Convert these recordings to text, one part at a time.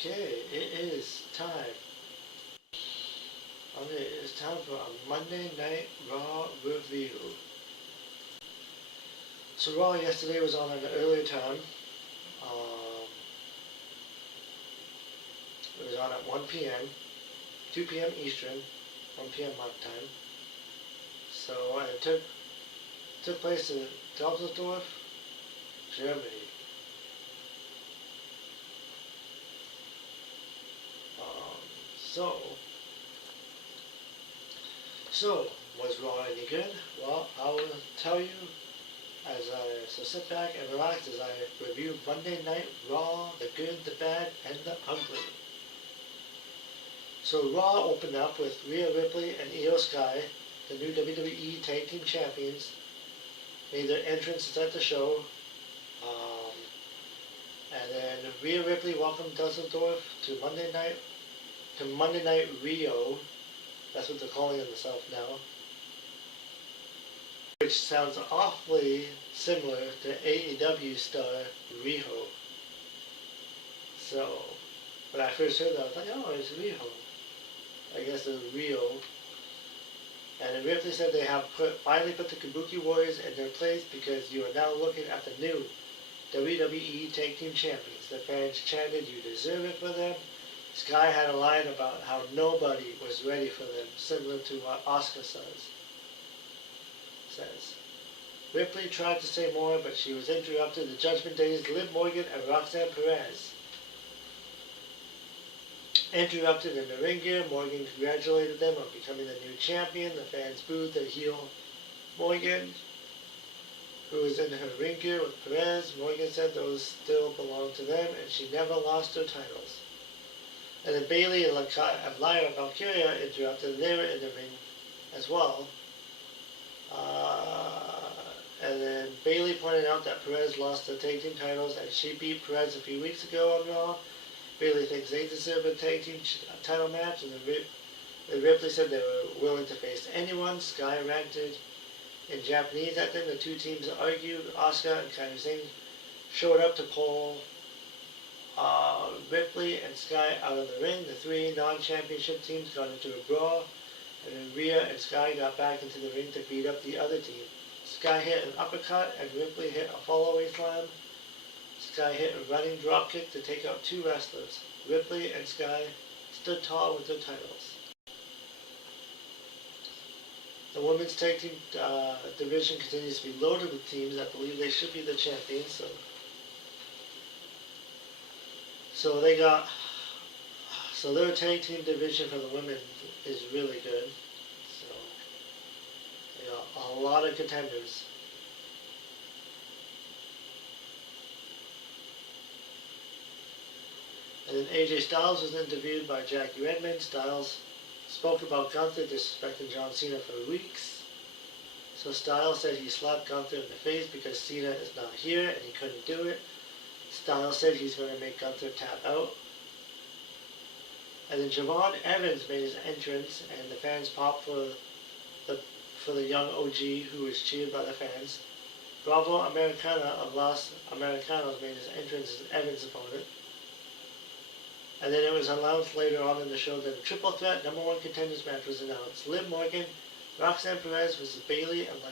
Okay, it is time. Okay, it's time for a Monday Night Raw review. So Raw yesterday was on an earlier time. Um, it was on at 1 p.m., 2 p.m. Eastern, 1 p.m. my time. So it took place in Düsseldorf, Germany. Um, so, so was Raw any good? Well, I will tell you so sit back and relax as I review Monday Night Raw, the good, the bad, and the ugly. So Raw opened up with Rhea Ripley and Io Sky, the new WWE Tag Team Champions, made their entrances at the show. Um, and then Rhea Ripley welcomed Dusseldorf to Monday Night Rio. That's what they're calling it in the South now. Which sounds awfully similar to AEW star Riho. So, when I first heard that, I was like, oh, it's Riho. I guess it's Rio. And then Ripley said they have finally put the Kabuki Warriors in their place because you are now looking at the new WWE Tag Team Champions. The fans chanted, you deserve it for them. Sky had a line about how nobody was ready for them, similar to what Asuka says. Ripley tried to say more, but she was interrupted. The Judgment Day's Liv Morgan and Roxanne Perez interrupted in the ring gear. Morgan congratulated them on becoming the new champion. The fans booed the heel Morgan, who was in her ring gear with Perez. Morgan said those still belonged to them, and she never lost her titles. And then Bayley and Lyra Valkyria interrupted, and they were in the ring as well. And then Bayley pointed out that Perez lost the tag team titles, and she beat Perez a few weeks ago on Raw. Bayley thinks they deserve a tag team title match, and then Ripley said they were willing to face anyone. Sky ranted in Japanese at them. The two teams argued. Asuka and Kairi Singh showed up to pull Ripley and Sky out of the ring. The three non-championship teams got into a brawl, and then Rhea and Sky got back into the ring to beat up the other team. Sky hit an uppercut, and Ripley hit a fallaway slam. Sky hit a running dropkick to take out two wrestlers. Ripley and Sky stood tall with their titles. The women's tag team division continues to be loaded with teams that believe they should be the champions. So their tag team division for the women is really good. So they got a lot of contenders. And then AJ Styles was interviewed by Jackie Redmond. Styles spoke about Gunther disrespecting John Cena for weeks. So Styles said he slapped Gunther in the face because Cena is not here and he couldn't do it. Styles said he's going to make Gunther tap out. And then Javon Evans made his entrance, and the fans popped for the young OG who was cheered by the fans. Bravo Americana of Los Americanos made his entrance as Evans' opponent. And then it was announced later on in the show that a triple threat number one contenders match was announced. Liv Morgan, Roxanne Perez versus Bayley and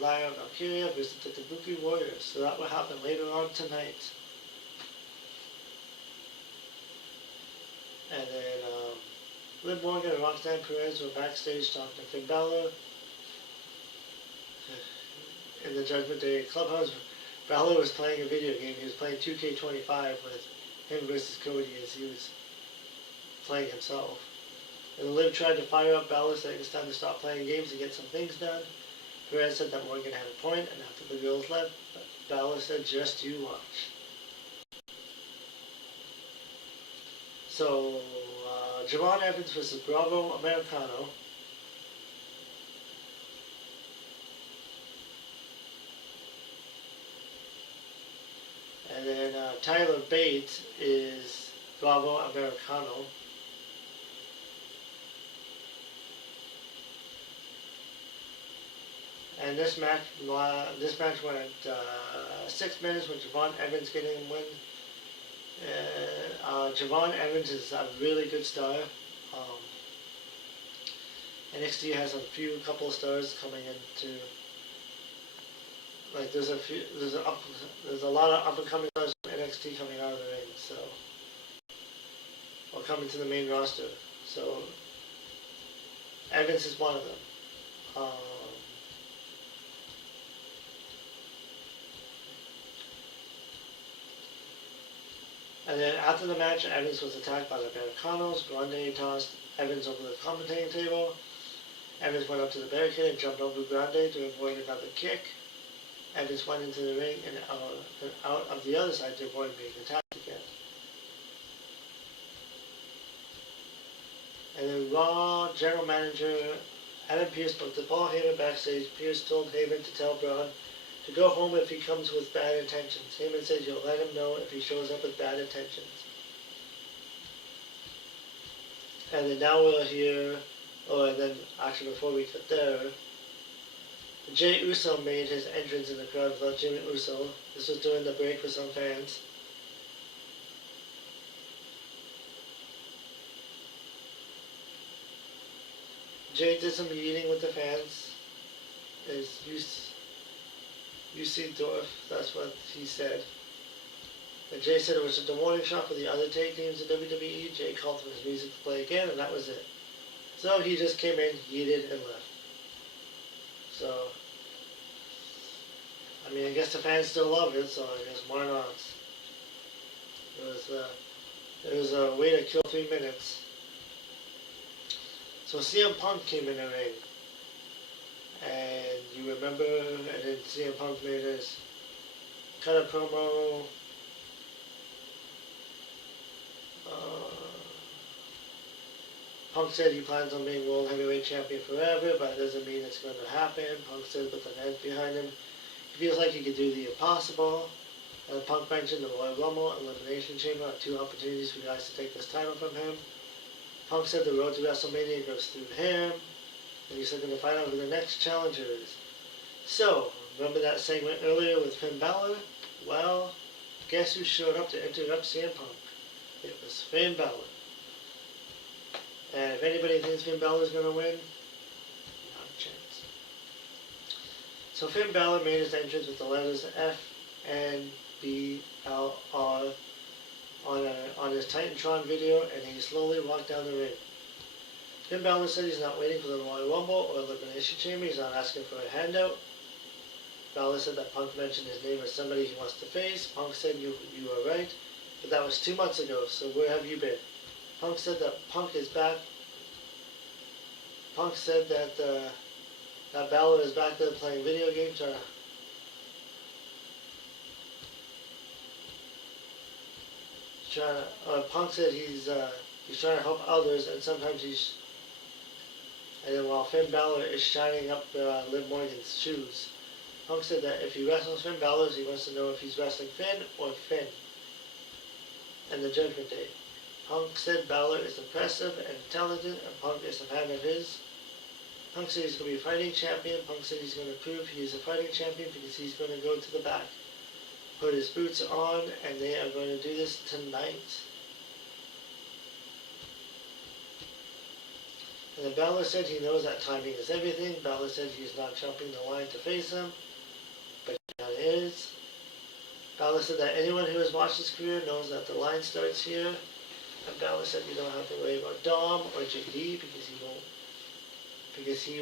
Lyra Valkyria versus the Kabuki Warriors. So that will happen later on tonight. And then Liv Morgan and Roxanne Perez were backstage talking to Finn Balor. In the Judgment Day clubhouse, Balor was playing a video game. He was playing 2K25 with him versus Cody as he was playing himself. And Liv tried to fire up Balor, saying it's time to stop playing games and get some things done. Perez said that Morgan had a point, and after the girls left, Balor said, just you watch. So, Javon Evans versus Bravo Americano. And then Tyler Bate is Bravo Americano. And this match went 6 minutes with Javon Evans getting a win. And Javon Evans is a really good star. Um, NXT has couple of stars coming into. Like there's a lot of up and coming stars from NXT coming out of the ring, so or coming to the main roster. So Evans is one of them. And then after the match, Evans was attacked by the Americanos. Grande tossed Evans over the commentating table. Evans went up to the barricade and jumped over Grande to avoid another kick. Evans went into the ring and out of the other side to avoid being attacked again. And then Raw General Manager Adam Pearce booked the Paul Heyman backstage. Pearce told Heyman to tell Braun to go home if he comes with bad intentions. Heyman says you'll let him know if he shows up with bad intentions. And then now we'll hear, and then actually before we get there, Jey Uso made his entrance in the crowd without Jimmy Uso. This was during the break for some fans. Jey did some meeting with the fans. As you see Dorf, that's what he said. And Jey said it was a warning shot for the other tag teams in WWE. Jey called for his music to play again, and that was it. So he just came in, yeeted, and left. So, I mean, I guess the fans still love it, so I guess why not? It was a way to kill 3 minutes. So CM Punk came in the ring. And you remember, and then CM Punk made his cut a promo. Punk said he plans on being World Heavyweight Champion forever, but it doesn't mean it's going to happen. Punk said with the fans behind him, he feels like he could do the impossible. And Punk mentioned the Royal Rumble and Elimination Chamber are 2 opportunities for guys to take this title from him. Punk said the road to WrestleMania goes through him, and he's looking to find out who the next challenger is. So, remember that segment earlier with Finn Balor? Well, guess who showed up to interrupt CM Punk? It was Finn Balor. And if anybody thinks Finn Balor is going to win, not a chance. So Finn Balor made his entrance with the letters F and B L R on his Titantron video, and he slowly walked down the ring. Finn Balor said he's not waiting for the Royal Rumble or Elimination Chamber. He's not asking for a handout. Balor said that Punk mentioned his name as somebody he wants to face. Punk said you are right, but that was 2 months ago, so where have you been? Punk said that Punk is back. Punk said that that Balor is back there playing video games. Punk said he's trying to help others, and sometimes he's. And then while Finn Balor is shining up Liv Morgan's shoes, Punk said that if he wrestles Finn Balor, he wants to know if he's wrestling Finn or Finn. And the Judgment Day. Punk said Balor is impressive and talented, and Punk is a fan of his. Punk said he's going to be a fighting champion. Punk said he's going to prove he's a fighting champion because he's going to go to the back, put his boots on, and they are going to do this tonight. And then Balor said he knows that timing is everything. Balor said he's not jumping the line to face him, but he is. Balor said that anyone who has watched his career knows that the line starts here. And Balor said you don't have to worry about Dom or JD because he won't. Because he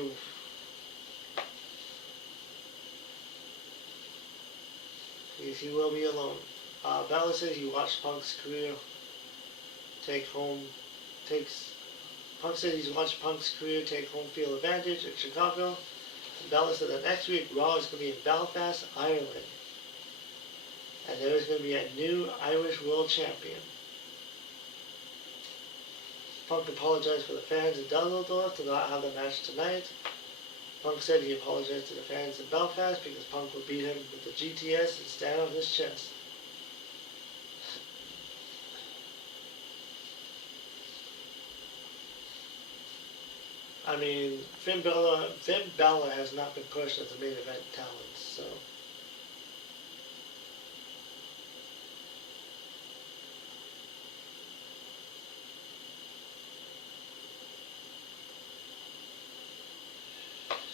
will be alone. Balor said he watched Punk's career Punk said he's watched Punk's career take home field advantage in Chicago. And Balor said that next week Raw is going to be in Belfast, Ireland. And there is going to be a new Irish World Champion. Punk apologized for the fans in Dusseldorf to not have the match tonight. Punk said he apologized to the fans in Belfast because Punk would beat him with the GTS and stand on his chest. I mean, Finn Balor has not been pushed as the main event talent, so.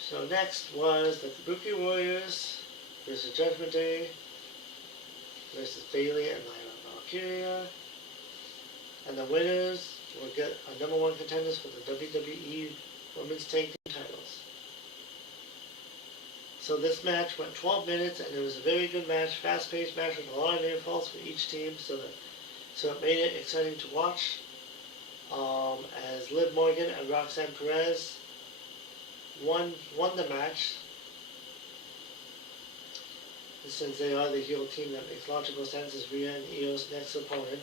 So next was the Kabuki Warriors versus Judgment Day versus Bailey and Lyra Valkyria. And the winners will get a #1 contenders for the WWE Women's Tag Team titles. So this match went 12 minutes, and it was a very good match, fast-paced match with a lot of near falls for each team, so it made it exciting to watch. As Liv Morgan and Roxanne Perez won the match, and since they are the heel team, that makes logical sense as Rhea and Io's next opponent.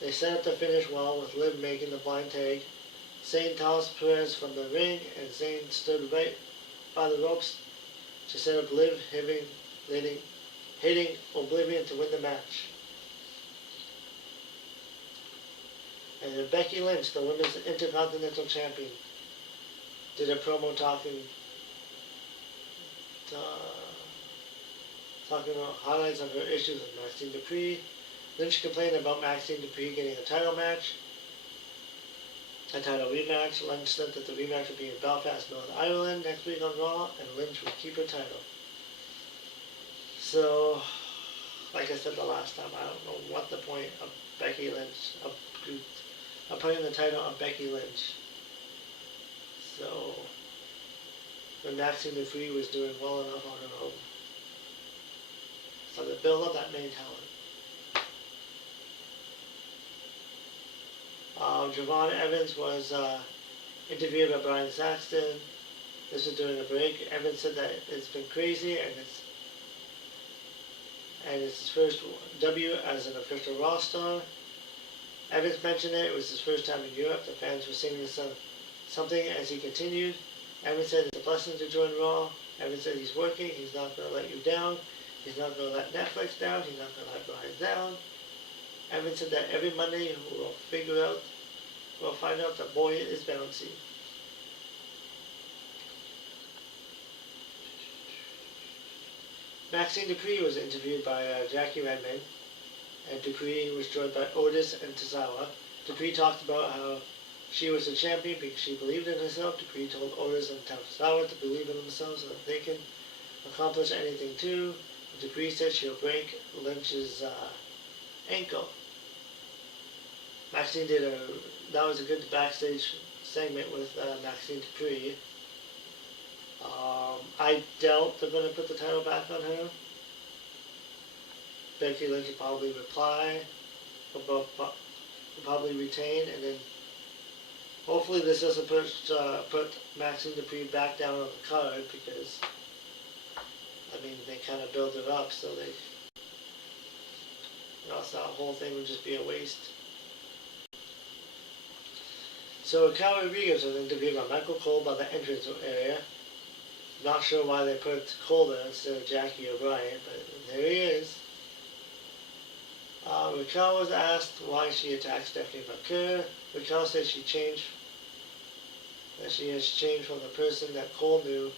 They set up the finish well with Liv making the blind tag. Zayn tossed Perez from the ring, and Zayn stood right by the ropes to set up Liv, hitting Oblivion to win the match. And then Becky Lynch, the Women's Intercontinental Champion, did a promo talking about highlights of her issues with Maxine Dupree. Lynch complained about Maxine Dupree getting a title rematch. Lynch said that the rematch would be in Belfast, Northern Ireland next week on Raw, and Lynch would keep her title. So, like I said the last time, I don't know what the point of Becky Lynch, of putting the title on Becky Lynch. So, when Maxine Dupree was doing well enough on her own. So to build up that main talent. Javon Evans was interviewed by Brian Saxton. This was during a break. Evans said that it's been crazy, and it's his first debut as an official Raw star. Evans mentioned it was his first time in Europe. The fans were singing something as he continued. Evans said it's a blessing to join Raw. Evans said he's working. He's not going to let you down. He's not going to let Netflix down. He's not going to let Brian down. Evans said that every Monday we'll find out that boy is bouncy. Maxine Dupree was interviewed by Jackie Redmond, and Dupree was joined by Otis and Tozawa. Dupree talked about how she was a champion because she believed in herself. Dupree told Otis and Tozawa to believe in themselves so that they can accomplish anything too. Dupree said she'll break Lynch's ankle. Maxine that was a good backstage segment with Maxine Dupree. I doubt they're going to put the title back on her. Becky Lynch will probably reply, will probably retain, and then hopefully this doesn't put Maxine Dupree back down on the card, because they kind of build her up, so else that whole thing would just be a waste. So Raquel Rodriguez was interviewed by Michael Cole by the entrance area. Not sure why they put Cole there instead of Jackie O'Brien, but there he is. Raquel was asked why she attacked Stephanie McCurry. Raquel said she has changed from the person that Cole knew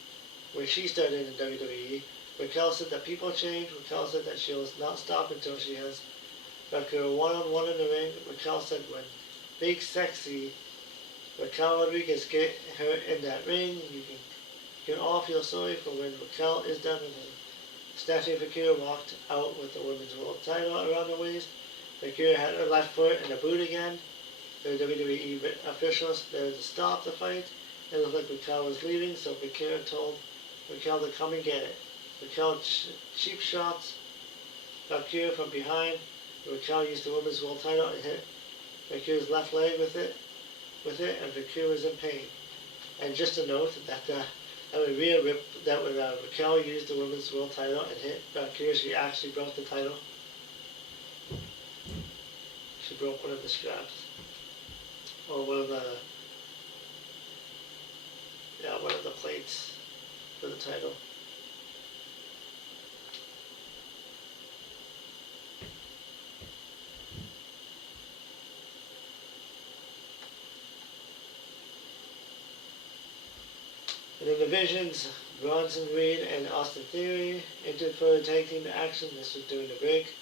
when she started in WWE. Raquel said that people change. Raquel said that she will not stop until she has McCurry one-on-one in the ring. Raquel said when Big Sexy Raquel Rodriguez get her in that ring, you can all feel sorry for when Raquel is done with him. Stephanie McCurry walked out with the women's world title around her waist. McCurry had her left foot in a boot again. The WWE officials there to stop the fight. It looked like Raquel was leaving, so McCurry told Raquel to come and get it. Raquel cheap shots McCurry from behind. Raquel used the women's world title and hit McCurry's left leg with it, and McCurry was in pain. And just a note that when Raquel used the women's world title and hit McCurry, she actually broke the title. She broke one of the straps, or one of the plates for the title. In the divisions, Bronson Reed and Austin Theory entered for a tag team action. This was during the break.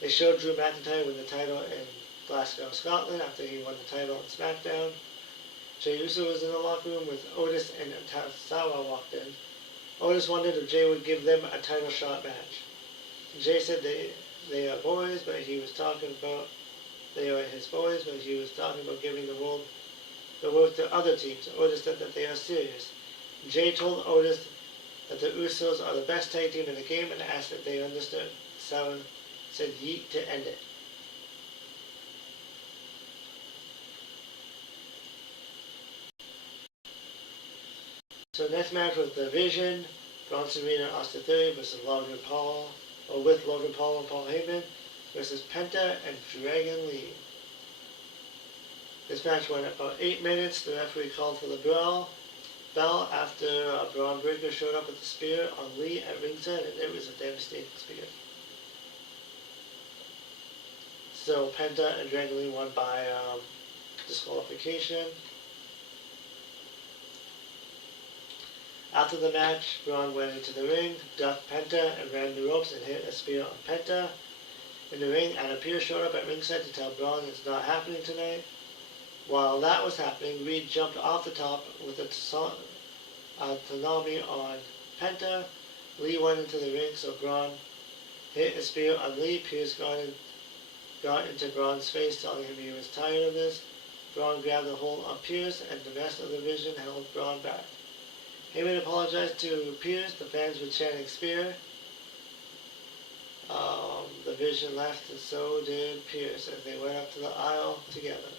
They showed Drew McIntyre win the title in Glasgow, Scotland after he won the title on SmackDown. Jey Uso was in the locker room with Otis and Tasawa walked in. Otis wondered if Jey would give them a title shot match. Jey said they are boys, but he was talking about they are his boys, but he was talking about giving the world to other teams. Otis said that they are serious. Jey told Otis that the Usos are the best tag team in the game and asked if they understood. Sauer said yeet to end it. So next match was the Vision, Bronson Reed and Austin Theory versus Logan Paul, or with Logan Paul and Paul Heyman versus Penta and Dragon Lee. This match went about 8 minutes. The referee called for the bell after Braun Breaker showed up with the spear on Lee at ringside, and it was a devastating spear. So Penta and Dragon Lee won by disqualification. After the match, Braun went into the ring, ducked Penta, and ran the ropes and hit a spear on Penta. In the ring, Anna Pierce showed up at ringside to tell Braun it's not happening tonight. While that was happening, Reed jumped off the top with a Tanami on Penta. Lee went into the ring, so Braun hit a spear on Lee. Pierce got into Braun's face, telling him he was tired of this. Braun grabbed a hold on Pierce, and the rest of the Vision held Braun back. Heyman apologized to Pierce. The fans were chanting spear. The Vision left, and so did Pierce, as they went up to the aisle together.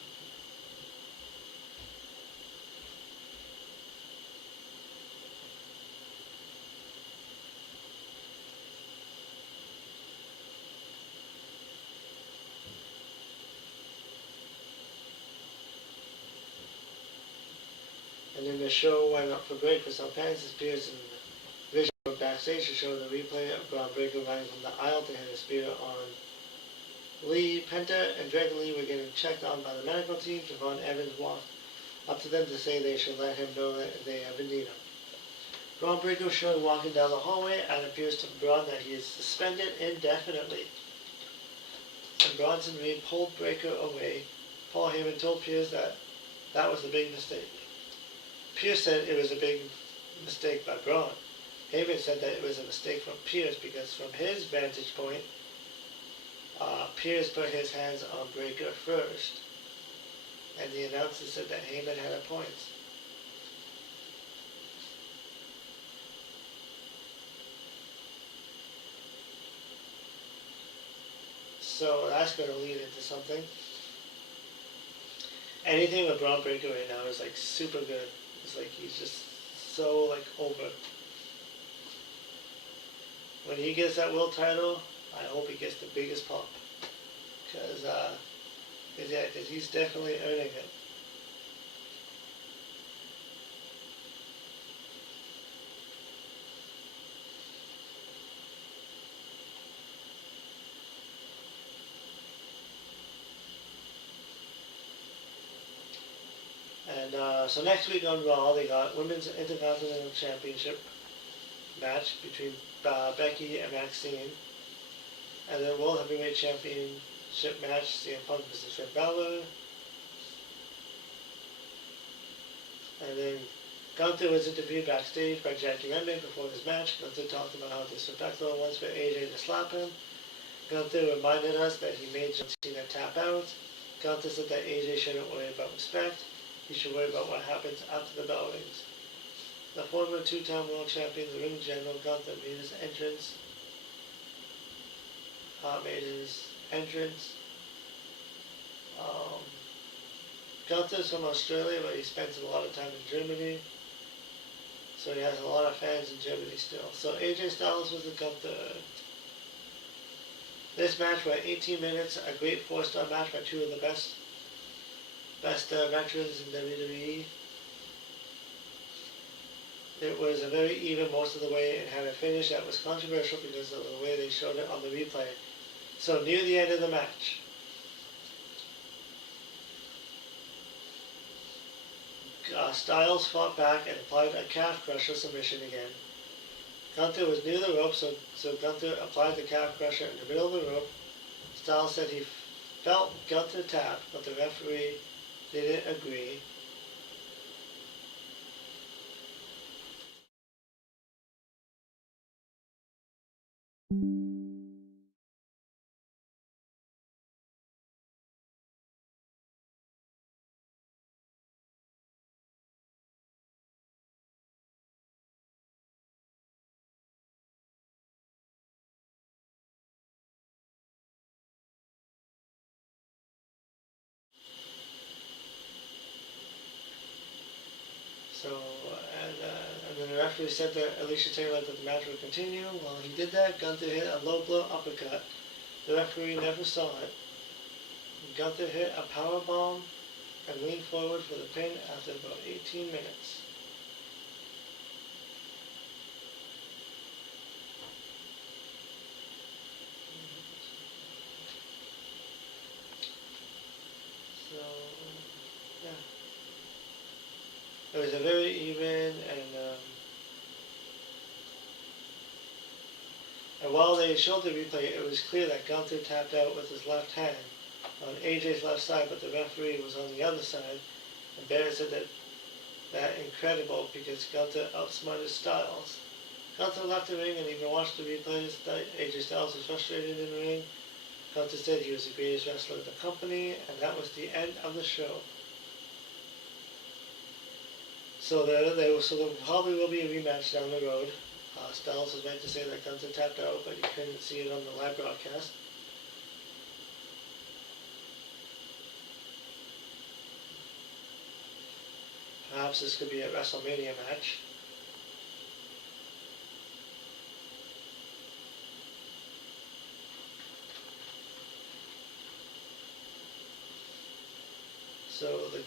And then the show went up for break for some fans as Pierce and Vision were backstage to show the replay of Braun Breaker running from the aisle to hit a spear on Lee. Penta and Dragon Lee were getting checked on by the medical team. Javon Evans walked up to them to say they should let him know that they ever need him. Braun Breaker was shown walking down the hallway, and it appears to Braun that he is suspended indefinitely. And Bronson Reed pulled Breaker away. Paul Heyman told Pierce that was a big mistake. Pierce said it was a big mistake by Braun. Heyman said that it was a mistake from Pierce because from his vantage point, Pierce put his hands on Breaker first. And the announcer said that Heyman had a point. So that's going to lead into something. Anything with Braun Breaker right now is like super good. It's like he's just so like over. When he gets that world title, I hope he gets the biggest pop. Cause he's definitely earning it. And so next week on Raw, they got Women's Intercontinental Championship match between Becky and Maxine. And then World Heavyweight Championship match, CM Punk versus Finn Balor. And then Gunther was interviewed backstage by Jackie Lambert before this match. Gunther talked about how disrespectful it was for AJ to slap him. Gunther reminded us that he made John Cena tap out. Gunther said that AJ shouldn't worry about respect. He should worry about what happens after the bell rings. The former two-time world champion, the ring general, Gunther made his entrance. Gunther's from Australia, but he spends a lot of time in Germany. So he has a lot of fans in Germany still. So AJ Styles was the Gunther. This match went 18 minutes, a great 4-star match by two of the best veterans in WWE. It was a very even most of the way and had a finish that was controversial because of the way they showed it on the replay. So near the end of the match, Styles fought back and applied a calf crusher submission again. Gunther was near the rope, so Gunther applied the calf crusher in the middle of the rope. Styles said he felt Gunther tap, but the referee didn't agree. So, and then the referee said that Alicia Taylor that the match would continue. While he did that, Gunther hit a low blow uppercut. The referee never saw it. Gunther hit a power bomb and leaned forward for the pin after about 18 minutes. So, yeah. It was a very even and while they showed the replay, it was clear that Gunther tapped out with his left hand on AJ's left side, but the referee was on the other side. And Barrett said that incredible because Gunther outsmarted Styles. Gunther left the ring and even watched the replays. AJ Styles was frustrated in the ring. Gunther said he was the greatest wrestler in the company, and that was the end of the show. So there probably will be a rematch down the road. Styles was meant to say that Gunther tapped out, but you couldn't see it on the live broadcast. Perhaps this could be a WrestleMania match. So the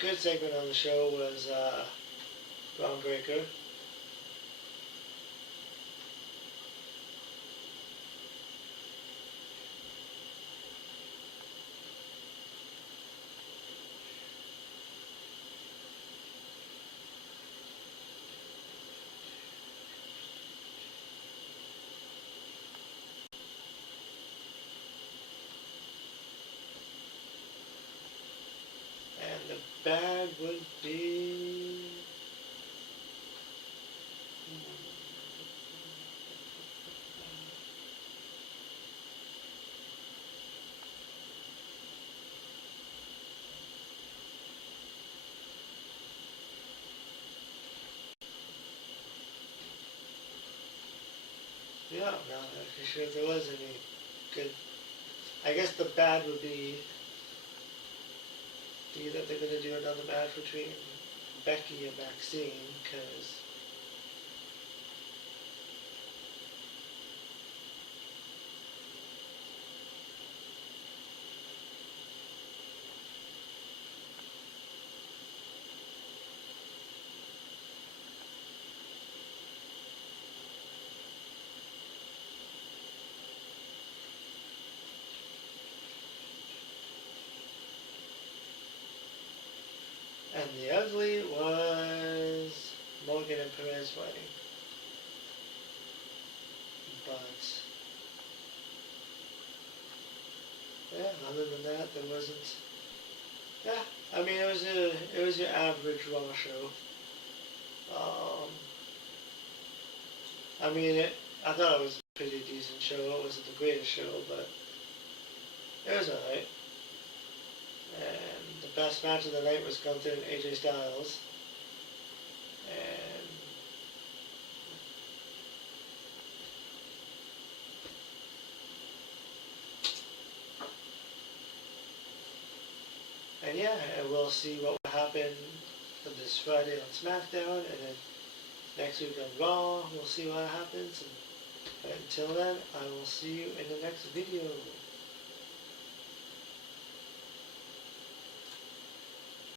good segment on the show was Groundbreaker. And the bad would be... Yeah, I'm not actually sure if there was any good... I guess the bad would be that they're going to do another match between Becky and Maxine, because and the ugly was Morgan and Perez fighting. But yeah, other than that, there wasn't. Yeah, I mean it was your average Raw show. I mean I thought it was a pretty decent show. It wasn't the greatest show, but it was alright. And the best match of the night was Gunther and AJ Styles. And yeah, and we'll see what will happen this Friday on SmackDown, and then next week on Raw, we'll see what happens. And until then, I will see you in the next video.